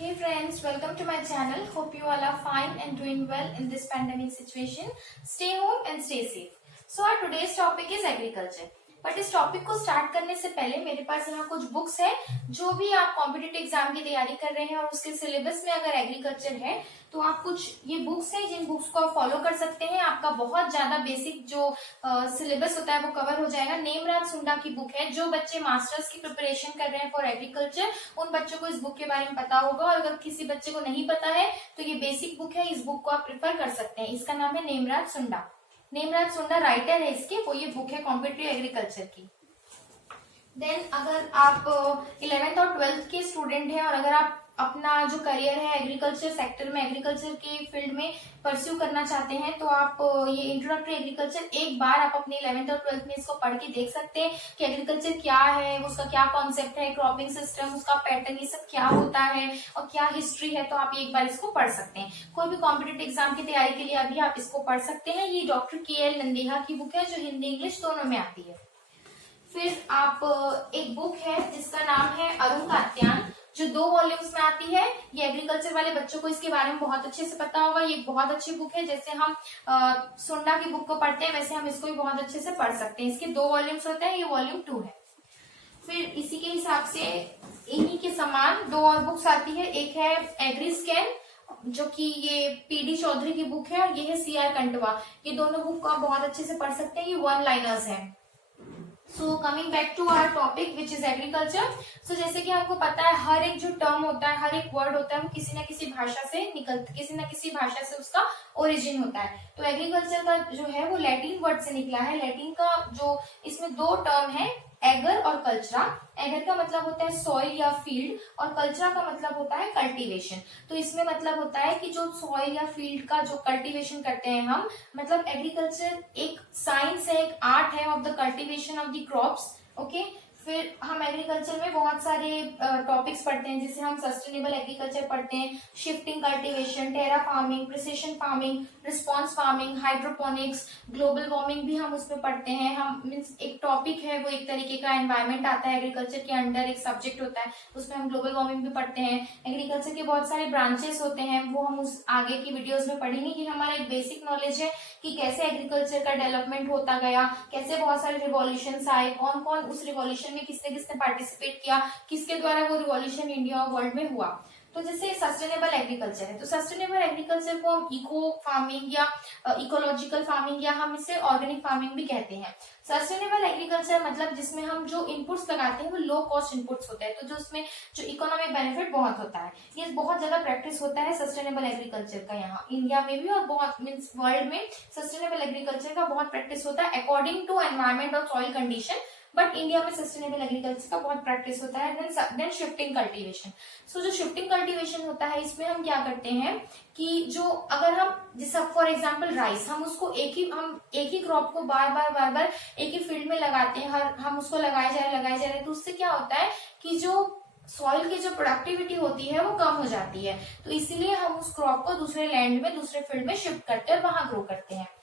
Hey friends, welcome to my channel. Hope you all are fine and doing well in this pandemic situation. Stay home and stay safe. So our today's topic is agriculture. But इस topic को start करने से पहले मेरे पास यहाँ कुछ books है। जो भी आप कॉम्पिटिटिव एग्जाम की तैयारी कर रहे हैं और उसके सिलेबस में अगर एग्रीकल्चर है तो आप कुछ ये बुक्स हैं जिन बुक्स को आप फॉलो कर सकते हैं। आपका बहुत ज्यादा बेसिक जो सिलेबस होता है वो कवर हो जाएगा। नेमराज सुंडा की बुक है। जो बच्चे मास्टर्स की प्रिपरेशन कर रहे हैं फॉर एग्रीकल्चर उन बच्चों को इस बुक के बारे में पता होगा, और अगर किसी बच्चे को नहीं पता है तो ये बेसिक बुक है, इस बुक को आप प्रिफर कर सकते हैं। इसका नाम है नेमराज सुंडा। नेमराज सुंडा राइटर है इसके, वो ये बुक है कॉम्पिटिटिव एग्रीकल्चर की। देन अगर आप 11th और 12th के स्टूडेंट हैं और अगर आप अपना जो करियर है एग्रीकल्चर सेक्टर में, एग्रीकल्चर के फील्ड में परस्यू करना चाहते हैं तो आप ये इंट्रोडक्टरी एग्रीकल्चर एक बार आप अपने 11th और 12th में इसको पढ़ के देख सकते हैं कि एग्रीकल्चर क्या है, उसका क्या कॉन्सेप्ट है, क्रॉपिंग सिस्टम, उसका पैटर्न, ये सब क्या होता है और क्या हिस्ट्री है। तो आप एक बार इसको पढ़ सकते हैं। कोई भी कॉम्पिटिटिव एग्जाम की तैयारी के लिए अभी आप इसको पढ़ सकते हैं। ये डॉक्टर KL नंदेहा की बुक है जो हिंदी इंग्लिश दोनों में आती है। फिर आप एक बुक है जिसका नाम है अरुण कात्यायन, जो 2 वॉल्यूम्स में आती है। ये एग्रीकल्चर वाले बच्चों को इसके बारे में बहुत अच्छे से पता होगा। ये बहुत अच्छी बुक है। जैसे हम सुंडा की बुक को पढ़ते हैं वैसे हम इसको भी बहुत अच्छे से पढ़ सकते हैं। इसके 2 वॉल्यूम्स होते हैं, ये वॉल्यूम 2 है। फिर इसी के हिसाब से इन्हीं के समान 2 और बुक्स आती है। एक है एग्री स्कैन जो कि ये PD चौधरी की बुक है, और ये है CR कंटवा। ये दोनों बुक आप बहुत अच्छे से पढ़ सकते हैं। ये 1 लाइनर्स है। So coming back to our topic which is agriculture. So जैसे कि आपको पता है हर एक जो टर्म होता है, हर एक वर्ड होता है, वो किसी न किसी भाषा से किसी न किसी भाषा से उसका ओरिजिन होता है। तो एग्रीकल्चर का जो है वो लैटिन वर्ड से निकला है। लैटिन का जो इसमें 2 टर्म है, एगर और कल्चरा। एगर का मतलब होता है सॉइल या फील्ड, और कल्चरा का मतलब होता है कल्टीवेशन। तो इसमें मतलब होता है कि जो सॉइल या फील्ड का जो कल्टीवेशन करते हैं हम, मतलब एग्रीकल्चर एक साइंस है, एक आर्ट है of the cultivation of the crops. Okay. फिर हम एग्रीकल्चर में बहुत सारे टॉपिक्स पढ़ते हैं, जैसे हम सस्टेनेबल एग्रीकल्चर पढ़ते हैं, shifting cultivation, terra farming, precision farming, response farming, hydroponics, global warming भी हम उसमें पढ़ते हैं। हम मीन्स एक टॉपिक है वो, एक तरीके का एनवायरमेंट आता है एग्रीकल्चर के अंडर, एक सब्जेक्ट होता है, उसमें हम ग्लोबल वार्मिंग भी पढ़ते हैं। एग्रीकल्चर के बहुत सारे ब्रांचेस होते हैं, वो हम उस आगे की वीडियोज में पढ़ेंगे। कि हमारा एक बेसिक नॉलेज है कि कैसे एग्रीकल्चर का डेवलपमेंट होता गया, कैसे बहुत सारे रिवॉल्यूशन आए, कौन कौन उस रिवॉल्यूशन में किसने किसने पार्टिसिपेट किया, किसके द्वारा वो रिवॉल्यूशन इंडिया और वर्ल्ड में हुआ। तो जैसे सस्टेनेबल एग्रीकल्चर है, तो सस्टेनेबल एग्रीकल्चर को हम इको फार्मिंग या इकोलॉजिकल फार्मिंग या हम इसे ऑर्गेनिक फार्मिंग भी कहते हैं। सस्टेनेबल एग्रीकल्चर मतलब जिसमें हम जो इनपुट्स लगाते हैं वो लो कॉस्ट इनपुट्स होते हैं, तो जो उसमें जो इकोनॉमिक बेनिफिट बहुत होता है। ये बहुत ज्यादा प्रैक्टिस होता है सस्टेनेबल एग्रीकल्चर का यहाँ इंडिया में भी, और बहुत मीन्स वर्ल्ड में सस्टेनेबल एग्रीकल्चर का बहुत प्रैक्टिस होता है अकॉर्डिंग टू एनवायरमेंट और सॉइल कंडीशन। बट इंडिया में सस्टेनेबल एग्रीकल्चर का बहुत प्रैक्टिस होता है। Then shifting cultivation. सो जो शिफ्टिंग कल्टीवेशन होता है इसमें हम क्या करते हैं कि जो अगर हम जैसे फॉर एग्जांपल राइस, हम उसको एक ही क्रॉप को बार बार एक ही फील्ड में लगाते हैं, हम उसको लगाए जा रहे हैं, तो उससे क्या होता है कि जो सॉइल की जो प्रोडक्टिविटी होती है वो कम हो जाती है। तो इसीलिए हम उस क्रॉप को दूसरे लैंड में, दूसरे फील्ड में शिफ्ट करते हैं और वहां ग्रो करते हैं।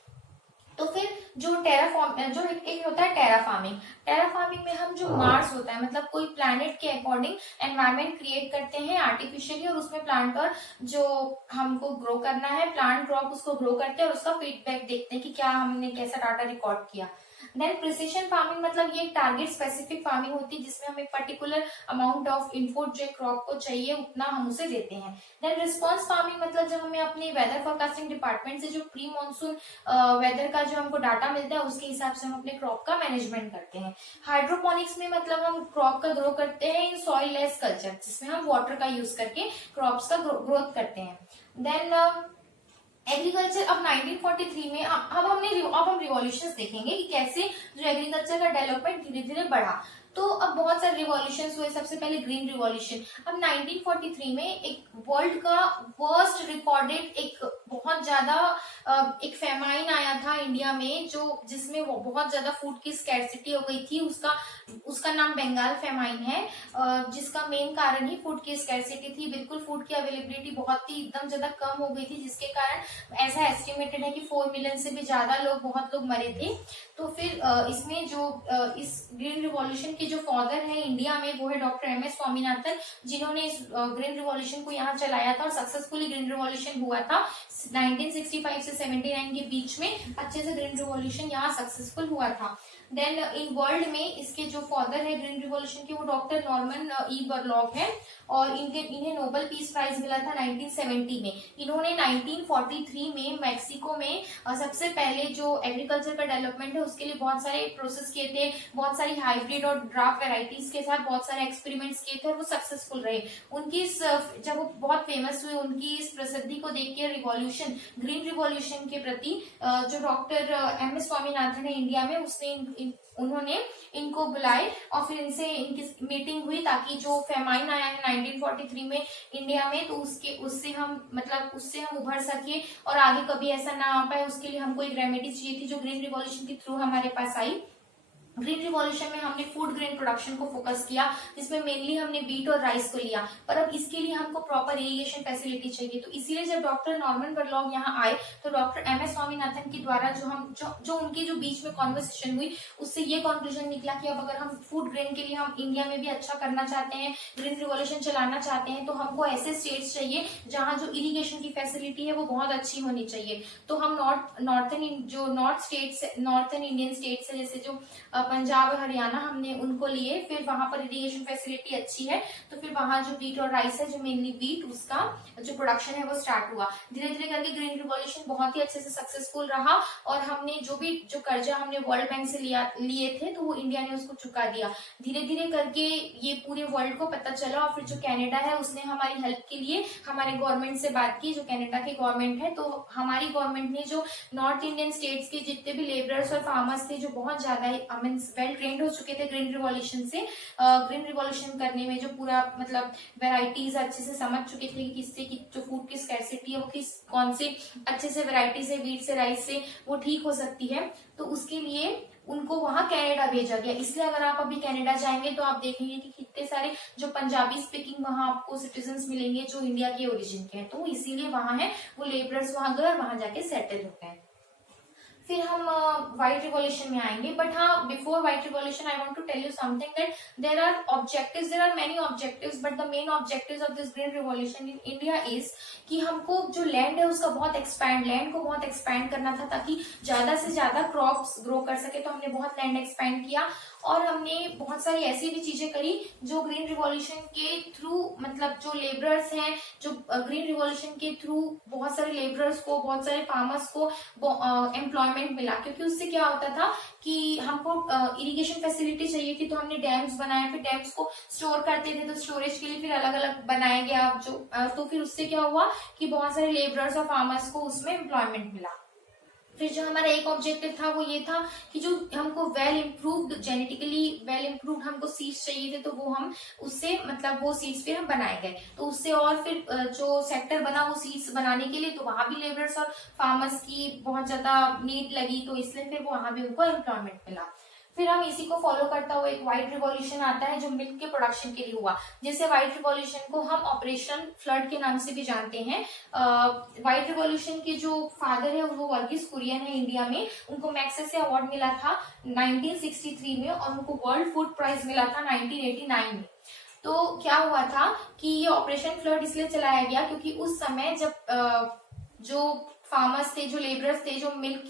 तो फिर जो जो एक होता है टेरा फार्मिंग। टेरा फार्मिंग में हम जो मार्स होता है, मतलब कोई प्लैनेट के अकॉर्डिंग एनवायरनमेंट क्रिएट करते हैं आर्टिफिशियली, और उसमें प्लांट और जो हमको ग्रो करना है प्लांट क्रॉप उसको ग्रो करते हैं और उसका फीडबैक देखते हैं कि क्या हमने कैसा डाटा रिकॉर्ड किया। देन प्रिसिशन फार्मिंग मतलब ये एक टारगेट स्पेसिफिक फार्मिंग होती है जिसमें हमें पर्टिकुलर अमाउंट ऑफ इनपुट जो क्रॉप को चाहिए उतना हम उसे देते हैं। देन रिस्पॉन्स फार्मिंग मतलब जब हमें अपने वेदर फोरकास्टिंग डिपार्टमेंट से जो प्री मानसून वेदर का जो हमको डाटा मिलता है उसके हिसाब से हम अपने क्रॉप का मैनेजमेंट करते हैं। हाइड्रोपोनिक्स में मतलब हम क्रॉप का ग्रो करते हैं इन सॉइल लेस कल्चर, जिसमें हम वाटर का यूज करके क्रॉप्स का ग्रोथ करते हैं। देन एग्रीकल्चर अब 1943 में अब हम रिवॉल्यूशन देखेंगे कि कैसे जो एग्रीकल्चर का डेवलपमेंट धीरे धीरे बढ़ा। तो अब बहुत सारे रिवॉल्यूशन हुए। सबसे पहले ग्रीन रिवॉल्यूशन। अब 1943 में एक वर्ल्ड का वर्स्ट रिकॉर्डेड एक बहुत ज्यादा एक फेमाइन आया था इंडिया में, जो जिसमें वो बहुत ज्यादा फूड की स्कैर्सिटी हो गई थी। उसका नाम बंगाल फेमाइन है, जिसका मेन कारण ही फूड की स्कैर्सिटी थी। बिल्कुल फूड की अवेलेबिलिटी बहुत ही एकदम ज्यादा कम हो गई थी, जिसके कारण ऐसा एस्टिमेटेड है कि 4 मिलियन से भी ज्यादा लोग, बहुत लोग मरे थे। तो फिर इसमें जो इस ग्रीन रिवॉल्यूशन के जो फादर है इंडिया में, वो है डॉक्टर एम एस स्वामीनाथन, जिन्होंने इस ग्रीन रिवॉल्यूशन को यहाँ चलाया था। और सक्सेसफुली ग्रीन रिवॉल्यूशन हुआ था 1965 से 79 के बीच में, अच्छे से ग्रीन रिवॉल्यूशन यहाँ सक्सेसफुल हुआ था। देन इन वर्ल्ड में इसके जो फादर है ग्रीन रिवॉल्यूशन के, वो डॉक्टर नॉर्मन ई बरलॉग है, और इन्हें नोबेल पीस प्राइज मिला था 1970 में। इन्होंने 1943 में मैक्सिको में सबसे पहले जो एग्रीकल्चर का डेवलपमेंट है उसके लिए बहुत सारे प्रोसेस किए थे, बहुत सारी हाइब्रिड और ड्राफ्ट वेराइटीज के साथ बहुत सारे एक्सपेरिमेंट्स किए थे, और वो सक्सेसफुल रहे। उनकी जब वो बहुत फेमस हुए, उनकी इस प्रसिद्धि को देख के रिवॉल्यूशन, ग्रीन रिवॉल्यूशन के प्रति जो डॉक्टर एम एस स्वामीनाथन है इंडिया में, उन्होंने इनको बुलाए और फिर इनसे इनकी मीटिंग हुई, ताकि जो फेमाइन आया है 1943 में इंडिया में, तो उससे हम उभर सके और आगे कभी ऐसा ना आ पाए। उसके लिए हमको एक रेमेडी चाहिए थी, जो ग्रीन रिवॉल्यूशन के थ्रू हमारे पास आई। ग्रीन रिवॉल्यूशन में हमने फूड ग्रेन प्रोडक्शन को फोकस किया, जिसमें मेनली हमने व्हीट और राइस को लिया, पर अब इसके लिए हमको प्रॉपर इरिगेशन फैसिलिटी चाहिए। तो इसीलिए जब डॉक्टर नॉर्मन बरलॉग यहाँ आए, तो डॉक्टर एम एस स्वामीनाथन के द्वारा जो उनके जो बीच में कॉन्वर्सेशन हुई, उससे ये कंक्लूजन निकला कि अब अगर हम फूड ग्रेन के लिए हम इंडिया में भी अच्छा करना चाहते हैं, ग्रीन रिवॉल्यूशन चलाना चाहते हैं, तो हमको ऐसे स्टेट्स चाहिए जहाँ जो इरिगेशन की फैसिलिटी है वो बहुत अच्छी होनी चाहिए। तो हम नॉर्थन इंडियन स्टेट्स है, जैसे जो पंजाब और हरियाणा, हमने उनको लिए। फिर वहां पर इरिगेशन फैसिलिटी अच्छी है, तो फिर वहां जो व्हीट और राइस है, जो मेनली व्हीट, उसका जो प्रोडक्शन है वो स्टार्ट हुआ। धीरे धीरे करके ग्रीन रिवॉल्यूशन बहुत ही अच्छे से सक्सेसफुल रहा, और हमने जो कर्जा हमने वर्ल्ड बैंक से लिए थे, तो वो इंडिया ने उसको चुका दिया। धीरे धीरे करके ये पूरे वर्ल्ड को पता चला, और फिर जो कनाडा है उसने हमारी हेल्प के लिए हमारे गवर्नमेंट से बात की, जो कनाडा की गवर्नमेंट है। तो हमारी गवर्नमेंट ने जो नॉर्थ इंडियन स्टेट्स के जितने भी लेबरर्स और फार्मर्स थे, जो बहुत ज्यादा वेल ट्रेंड हो चुके थे ग्रीन रिवॉल्यूशन से, ग्रीन रिवॉल्यूशन करने में, जो पूरा वेराइटीज अच्छे से समझ चुके थे कि किससे की जो फूड की स्कैर्सिटी है वो कौन से अच्छे से वेराइटी से, व्हीट से, राइस से वो ठीक हो सकती है। तो उसके लिए उनको वहां कनाडा भेजा गया। इसलिए अगर आप अभी कनाडा जाएंगे तो आप देखेंगे कि कितने सारे जो पंजाबी स्पीकिंग वहां आपको सिटीजन्स मिलेंगे, जो इंडिया के ओरिजिन के हैं। तो इसीलिए वहां है, वो लेबरर्स वहां गए और वहां जाके सेटल हो गए। फिर हम व्हाइट रिवॉल्यूशन में आएंगे, बट हाँ, before white revolution I want to tell you something that there are many objectives, but the main objectives of this green revolution in India is कि हमको जो लैंड है उसका लैंड को बहुत एक्सपैंड करना था, ताकि ज्यादा से ज्यादा क्रॉप्स ग्रो कर सके। तो हमने बहुत लैंड एक्सपैंड किया, और हमने बहुत सारी ऐसी भी चीजें करी जो ग्रीन रिवॉल्यूशन के थ्रू, जो लेबरर्स हैं, जो ग्रीन रिवॉल्यूशन के थ्रू बहुत सारे लेबरर्स को, बहुत सारे फार्मर्स को एम्प्लॉयमेंट मिला। क्योंकि उससे क्या होता था कि हमको इरिगेशन फैसिलिटी चाहिए थी, तो हमने डैम्स बनाए। फिर डैम्स को स्टोर करते थे, तो स्टोरेज के लिए फिर अलग अलग बनाया गया। तो फिर उससे क्या हुआ कि बहुत सारे लेबरर्स और फार्मर्स को उसमें एम्प्लॉयमेंट मिला। फिर जो हमारा एक ऑब्जेक्टिव था वो ये था कि जो हमको जेनेटिकली वेल इम्प्रूव्ड हमको सीड्स चाहिए थे, तो वो हम उससे वो सीड्स फिर हम बनाए गए। तो उससे और फिर जो सेक्टर बना वो सीड्स बनाने के लिए, तो वहां भी लेबरर्स और फार्मर्स की बहुत ज्यादा नीड लगी, तो इसलिए फिर वहां भी उनको एम्प्लॉयमेंट मिला। फिर हम इसी को फॉलो करता हुआ एक व्हाइट रिवॉल्यूशन आता है, जो मिल्क के प्रोडक्शन के लिए हुआ। जैसे व्हाइट रिवॉल्यूशन को हम ऑपरेशन फ्लड के नाम से भी जानते हैं। व्हाइट रिवॉल्यूशन के जो फादर है वो वर्गीस कुरियन है इंडिया में। उनको मैग्सेसे अवार्ड मिला था 1963 में, और उनको वर्ल्ड फूड प्राइज मिला था 1989 में। तो क्या हुआ था कि ये ऑपरेशन फ्लड इसलिए चलाया गया क्योंकि उस समय जब जो फार्मर्स थे, जो लेबरर्स थे, जो मिल्क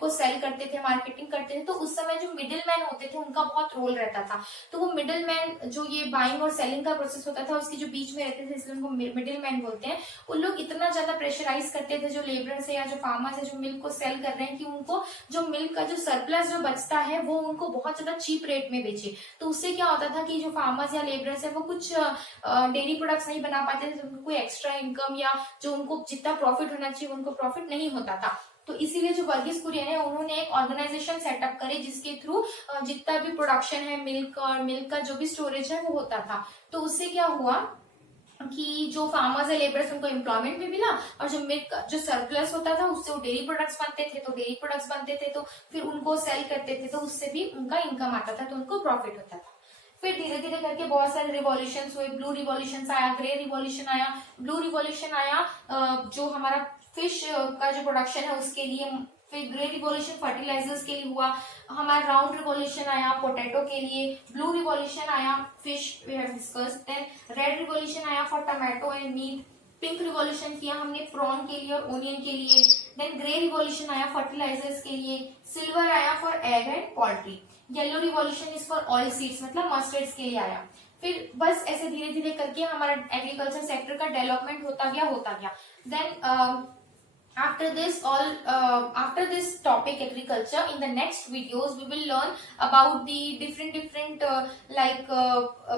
को सेल करते थे, मार्केटिंग करते थे, तो उस समय जो मिडिल मैन होते थे उनका बहुत रोल रहता था। तो वो मिडिल मैन, जो ये बाइंग और सेलिंग का प्रोसेस होता था, उसके जो बीच में रहते थे, इसलिए उनको मिडिल मैन बोलते हैं। उन लोग इतना ज्यादा प्रेशराइज करते थे, जो लेबरर्स है या जो फार्मर्स है, जो मिल्क को सेल कर रहे हैं, कि उनको जो मिल्क का जो सरप्लस जो बचता है वो उनको बहुत ज्यादा चीप रेट में बेचे। तो उससे क्या होता था कि जो फार्मर्स या लेबरर्स है वो कुछ डेयरी प्रोडक्ट्स नहीं बना पाते थे, तो उनको एक्स्ट्रा इनकम या जो उनको जितना प्रॉफिट होना चाहिए उनको प्रॉफिट नहीं होता था। तो इसीलिए जो वर्गीस कुरियन है उन्होंने एक ऑर्गेनाइजेशन सेटअप करे, जिसके थ्रू जितना भी प्रोडक्शन है मिल्क और मिल्क का जो भी स्टोरेज है वो होता था। तो उससे क्या हुआ कि जो फार्मर्स है, लेबरर्स, उनको एम्प्लॉयमेंट भी मिला, और जो मिल्क जो सरप्लस होता था उससे वो डेयरी प्रोडक्ट्स बनते थे, तो डेयरी प्रोडक्ट्स बनते थे तो फिर उनको सेल करते थे, तो उससे भी उनका इनकम आता था, तो उनको प्रॉफिट होता था। फिर धीरे धीरे करके बहुत सारे रिवॉल्यूशन हुए, ब्लू रिवॉल्यूशन आया, ग्रे रिवॉल्यूशन आया। ब्लू रिवॉल्यूशन आया जो हमारा फिश का जो प्रोडक्शन है उसके लिए, फिर ग्रे रिवॉल्यूशन फर्टिलाइजर्स के लिए हुआ, हमारा राउंड रिवॉल्यूशन आया पोटैटो के लिए, ब्लू रिवॉल्यूशन आया fish we have discussed, then red revolution आया for tomato and meat, pink revolution किया हमने प्रॉन के लिए और ओनियन के लिए, देन ग्रे रिवॉल्यूशन आया फर्टिलाइजर्स के लिए, सिल्वर आया for egg and poultry, yellow revolution is for oil seeds मतलब मस्टर्ड्स के लिए आया। फिर बस ऐसे धीरे धीरे करके हमारा एग्रीकल्चर सेक्टर का डेवलपमेंट होता गया। Then after this topic agriculture, in the next videos we will learn about the different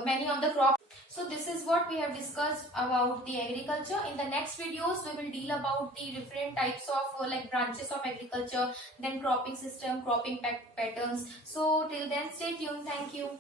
many of the crop. So this is what we have discussed about the agriculture. In the next videos we will deal about the different types of like branches of agriculture, then cropping system, cropping patterns. So till then stay tuned. Thank you.